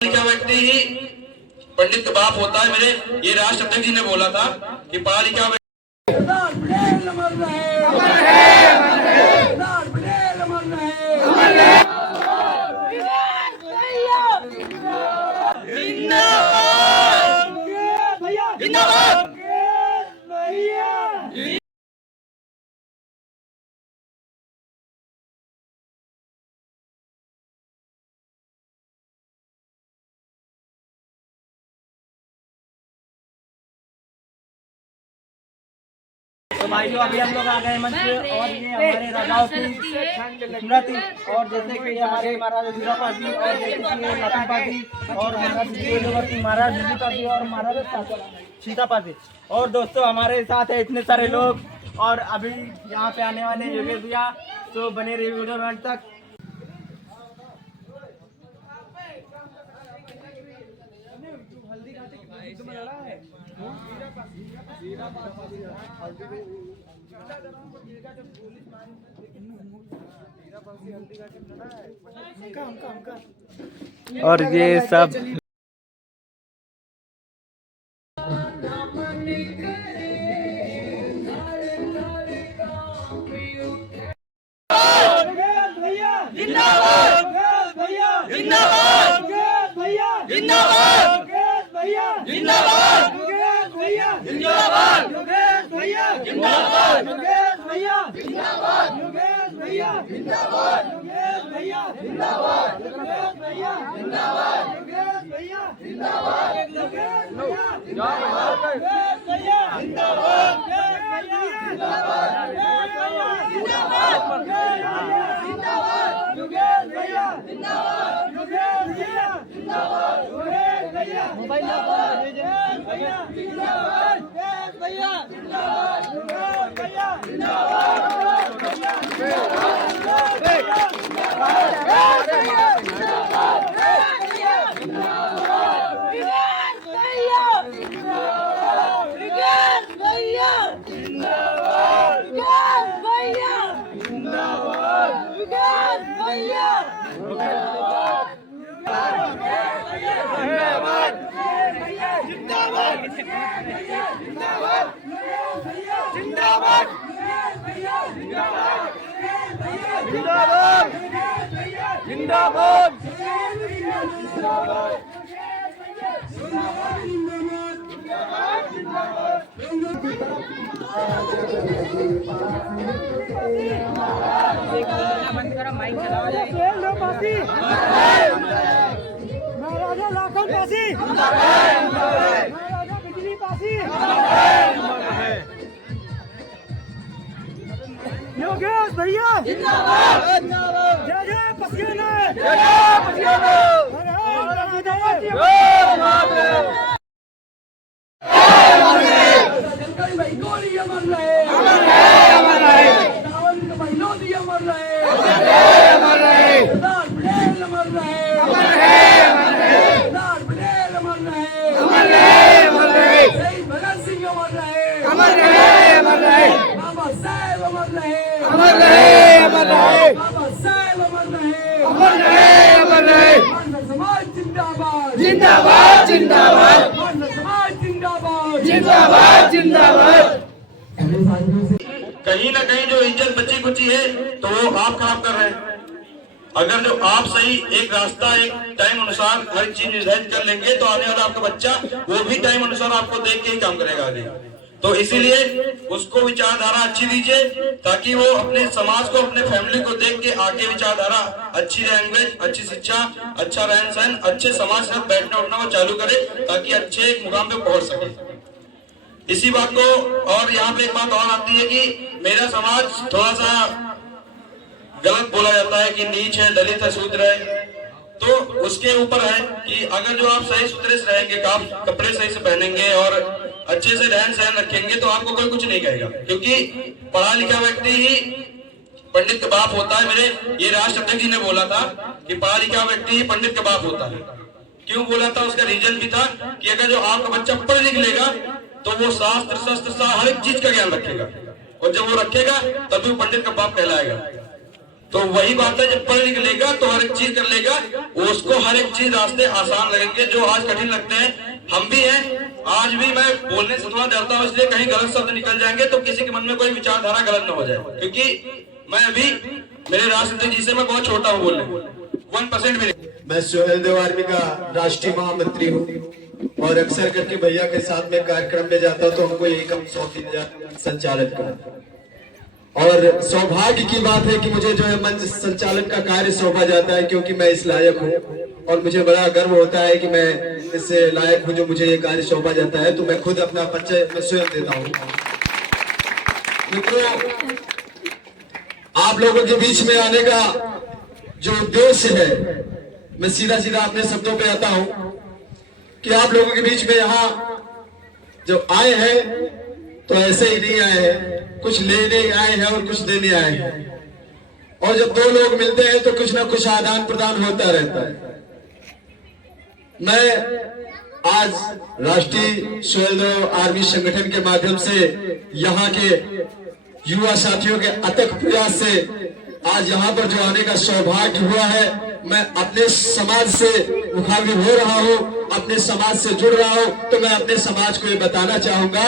लिखा व्यक्ति ही पंडित का बाप होता है। मेरे ये राष्ट्रपति जी ने बोला था कि पढ़ा लिखा तो भाइयों अभी हम लोग आ गए मंच पे और ये हमारे राजाओं की स्मृति और जैसे कि हमारे महाराजा धीरापा जी और जैसे कि लतापा जी और महाराज जीपा जी और महाराजा सीतापा जी और दोस्तों हमारे साथ है इतने सारे लोग और अभी यहाँ पे आने वाले योगेश भैया। तो बने रहिए वीडियो में अंत तक। और ये सब महाराजा लाखन पासी, महाराजा बिजली पासी, योगेश भैया जिंदाबाद, जय जय पसियाना, जय जय पसियाना, भाई गोली अमर रहे, अमर रहे, अमर रहे, रावण का भाई लोधी अमर रहे, अमर रहे, अमर रहे, सरदार पटेल अमर रहे, अमर रहे, अमर रहे, सरदार पटेल अमर रहे, अमर रहे, अमर रहे, शहीद भगत सिंह अमर रहे, अमर रहे, अमर रहे, बाबा साहेब अमर रहे, अमर रहे, अमर रहे, बाबा साहेब अमर रहे, अमर रहे, अमर रहे, मानव समाज जिंदाबाद, जिंदाबाद, जिंदाबाद, मानव समाज जिंदाबाद, जिंदाबाद, जिंदाबाद। कहीं ना कहीं जो इज्जत बची कुची है तो वो आप खराब कर रहे हैं। अगर जो आप सही एक रास्ता एक टाइम अनुसार हर चीज निर्धारित कर लेंगे तो आने वाला आपका बच्चा वो भी टाइम अनुसार आपको देख के ही काम करेगा आगे। तो इसीलिए उसको विचारधारा अच्छी दीजिए ताकि वो अपने समाज को अपने फैमिली को देख के आगे विचारधारा अच्छी लैंग्वेज अच्छी शिक्षा अच्छा रहन सहन अच्छे समाज से बैठना उठना वो चालू करे ताकि अच्छे एक मुकाम पे पहुंच सके। इसी बात को और यहाँ पे एक बात और आती है कि मेरा समाज थोड़ा सा गलत बोला जाता है कि नीच है दलित है शूद्र है। तो उसके ऊपर है कि अगर जो आप सही सुथरे से रहेंगे आप कपड़े सही से पहनेंगे और अच्छे से रहन सहन रखेंगे तो आपको कोई कुछ नहीं कहेगा क्योंकि पढ़ा लिखा व्यक्ति ही पंडित का बाप होता है। मेरे ये राष्ट्रपति जी ने बोला था कि पढ़ा लिखा व्यक्ति ही पंडित का बाप होता है। क्यों बोला था उसका रीजन भी था कि अगर जो आपका बच्चा पढ़ लिख लेगा तो वो शास्त्र शस्त्र हर एक चीज का ज्ञान रखेगा और जब वो रखेगा तभी वो पंडित का बाप कहलाएगा। तो वही बात है, जब पढ़ लिख लेगा तो हर एक चीज कर लेगा, उसको हर एक चीज रास्ते आसान लगेंगे जो आज कठिन लगते हैं। हम भी हैं, आज भी मैं बोलने से थोड़ा डरता हूँ, इसलिए कहीं गलत शब्द निकल जाएंगे तो किसी के मन में कोई विचारधारा गलत न हो जाए, क्योंकि मैं अभी मेरे राष्ट्रपति जी से मैं बहुत छोटा हूँ बोलने, 1% भी नहीं। मैं सोहेल देव आर्मी का राष्ट्रीय महामंत्री हूँ और अक्सर करके भैया के साथ में कार्यक्रम में जाता हूँ तो हमको यही काम सौंप दिया जाता है संचालन का। और सौभाग्य की बात है कि मुझे जो है मंच संचालन का कार्य सौंपा जाता है, क्योंकि मैं इस लायक हूँ और मुझे बड़ा गर्व होता है कि मैं इस लायक हूँ जो मुझे ये कार्य सौंपा जाता है। तो मैं खुद अपना परिचय मैं स्वयं देता हूँ। मित्रों, आप लोगों के बीच में आने का जो उद्देश्य है, मैं सीधा सीधा अपने शब्दों पे आता हूं कि आप लोगों के बीच में यहाँ जब आए हैं तो ऐसे ही नहीं आए हैं, कुछ लेने आए हैं और कुछ देने आए हैं। और जब दो लोग मिलते हैं तो कुछ ना कुछ आदान प्रदान होता रहता है। मैं आज राष्ट्रीय सोहेल देव आर्मी संगठन के माध्यम से यहाँ के युवा साथियों के अथक प्रयास से आज यहाँ पर जो आने का सौभाग्य हुआ है, मैं अपने समाज से मुखातिब हो रहा हूँ, अपने समाज से जुड़ रहा हूँ। तो मैं अपने समाज को ये बताना चाहूंगा,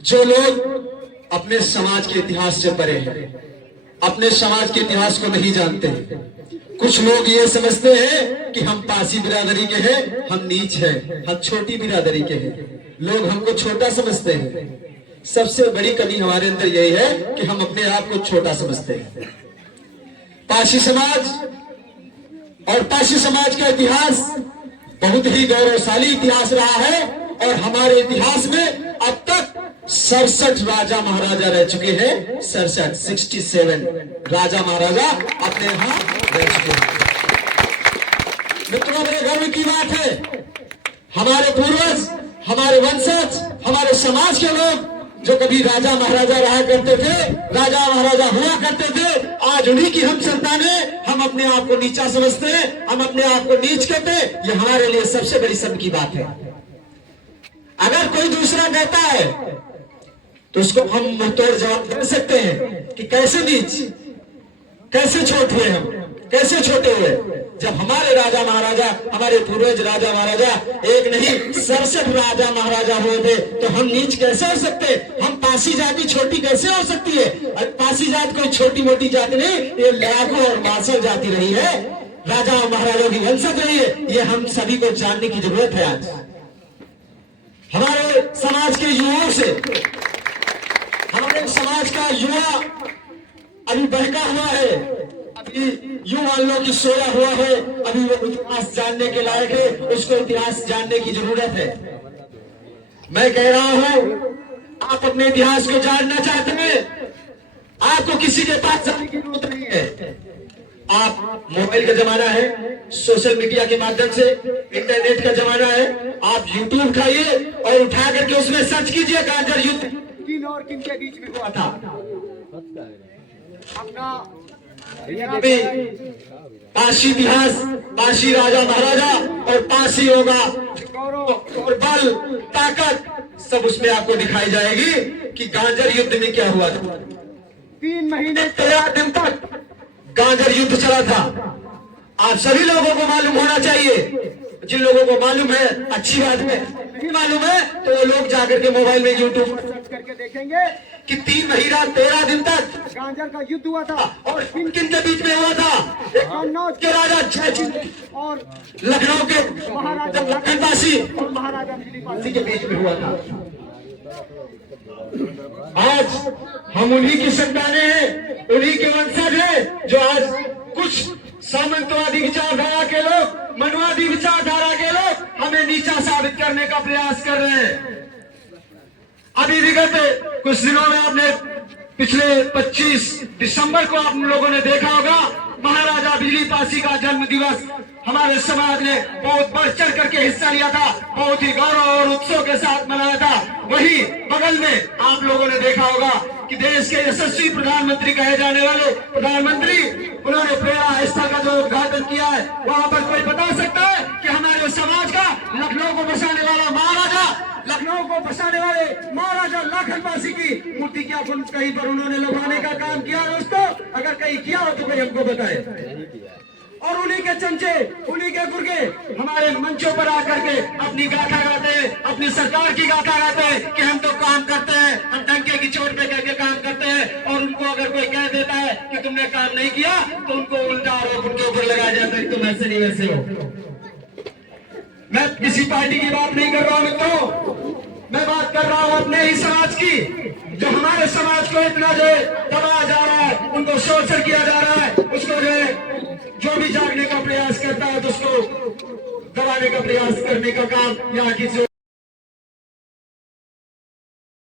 जो लोग अपने समाज के इतिहास से परे हैं, अपने समाज के इतिहास को नहीं जानते, कुछ लोग ये समझते हैं कि हम पासी बिरादरी के हैं, हम नीच हैं, हम छोटी बिरादरी के हैं, लोग हमको छोटा समझते हैं। सबसे बड़ी कमी हमारे अंदर यही है कि हम अपने आप को छोटा समझते हैं। पासी समाज और पासी समाज का इतिहास बहुत ही गौरवशाली इतिहास रहा है और हमारे इतिहास में अब तक 67 राजा महाराजा रह चुके हैं। 67 राजा महाराजा अपने यहाँ रह चुके हैं। मित्रों, मेरे गर्व की बात है, हमारे पूर्वज, हमारे वंशज, हमारे समाज के लोग जो कभी राजा महाराजा रहा करते थे, राजा महाराजा हुआ करते थे, आज उन्हीं की हम संतानें, हम अपने आप को नीचा समझते हैं, हम अपने आप को नीच कहते हैं। ये हमारे लिए सबसे बड़ी शर्म की बात है। अगर कोई दूसरा कहता है तो उसको हम मुंहतोड़ जवाब दे सकते हैं कि कैसे नीच, कैसे छोटे हैं हम, कैसे छोटे हुए, जब हमारे राजा महाराजा, हमारे पूर्वज राजा महाराजा एक नहीं 67 राजा महाराजा हुए थे, तो हम नीच कैसे हो सकते? हम पासी जाति छोटी कैसे हो सकती है? और पासी जाति कोई छोटी मोटी जाति नहीं, ये लाखों और मार्शल जाति रही है, राजा और महाराजा की वंशज रही है। ये हम सभी को जानने की जरूरत है। आज हमारे समाज के युवाओं से, हमारे समाज का युवा अभी बहका हुआ है, अभी यूं मान लो कि सोया हुआ है, अभी वो इतिहास जानने के लायक है, उसको इतिहास जानने की जरूरत है। मैं कह रहा हूं, आप अपने इतिहास को जानना चाहते हैं, आपको किसी के पास जाने की जरूरत नहीं है। आप मोबाइल का जमाना है, सोशल मीडिया के माध्यम से, इंटरनेट का जमाना है, आप यूट्यूब उठाइए और उठा करके उसमें सर्च कीजिए गांजर युद्ध किन और किन के बीच में हुआ था। अपना पासी इतिहास, पासी राजा महाराजा और पासी होगा गौरव और बल ताकत सब उसमें आपको दिखाई जाएगी कि गांजर युद्ध में क्या हुआ था। 3 महीने 13 दिन तक गांजर युद्ध चला था। आप सभी लोगों को मालूम होना चाहिए, जिन लोगों को मालूम है अच्छी बात है, नहीं मालूम है तो वो लोग जाकर के मोबाइल में यूट्यूब पर सर्च करके देखेंगे कि 3 महीना 13 दिन तक गांजर का युद्ध हुआ था। और किन किन के बीच में हुआ था? कन्नौज के राजा जयसिंह और लखनऊ के महाराजा लखनपासी और महाराजा दिलीपासी के बीच में हुआ था। आज हम उन्हीं की संतानें हैं, उन्हीं के वंशज हैं, जो आज कुछ सामंतवादी विचारधारा के लोग, मनुवादी विचारधारा के लोग हमें नीचा साबित करने का प्रयास कर रहे हैं। अभी विगत कुछ दिनों में आपने पिछले 25 दिसंबर को आप लोगों ने देखा होगा, महाराजा दिलीपासी का जन्म दिवस हमारे समाज ने बहुत बढ़ चढ़ करके हिस्सा लिया था, बहुत ही गौरव और उत्सव के साथ मनाया था। वहीं बगल में आप लोगों ने देखा होगा कि देश के यशस्वी प्रधानमंत्री कहे जाने वाले प्रधानमंत्री, उन्होंने प्रेरणा स्थल का जो उद्घाटन किया है, वहां पर कोई बता सकता है कि हमारे समाज का, लखनऊ को बसाने वाला महाराजा लखनऊ को बसाने वाले महाराजा लाखन बासी की मूर्ति क्या कहीं पर उन्होंने लगवाने का काम किया दोस्तों? अगर कहीं किया हो तो कोई हमको बताए। और उन्हीं के चमचे, उन्हीं के गुर्गे हमारे मंचों पर आकर के अपनी गाथा गाते हैं, अपनी सरकार की गाथा गाते हैं कि हम तो काम करते हैं, हम डंके की चोट पे करके काम करते हैं। और उनको अगर कोई कह देता है कि तुमने काम नहीं किया तो उनको उल्टा आरोप उनके ऊपर लगाया जाता है कि तुम ऐसे नहीं वैसे हो। मैं किसी पार्टी की बात नहीं कर रहा हूं मित्रों, मैं बात कर रहा हूं अपने ही समाज की, जो हमारे समाज को इतना जो दबाया जा रहा है, उनको शोषण किया जा रहा है, उसको जो भी जागने का प्रयास करता है तो उसको दबाने का प्रयास करने का काम यहाँ की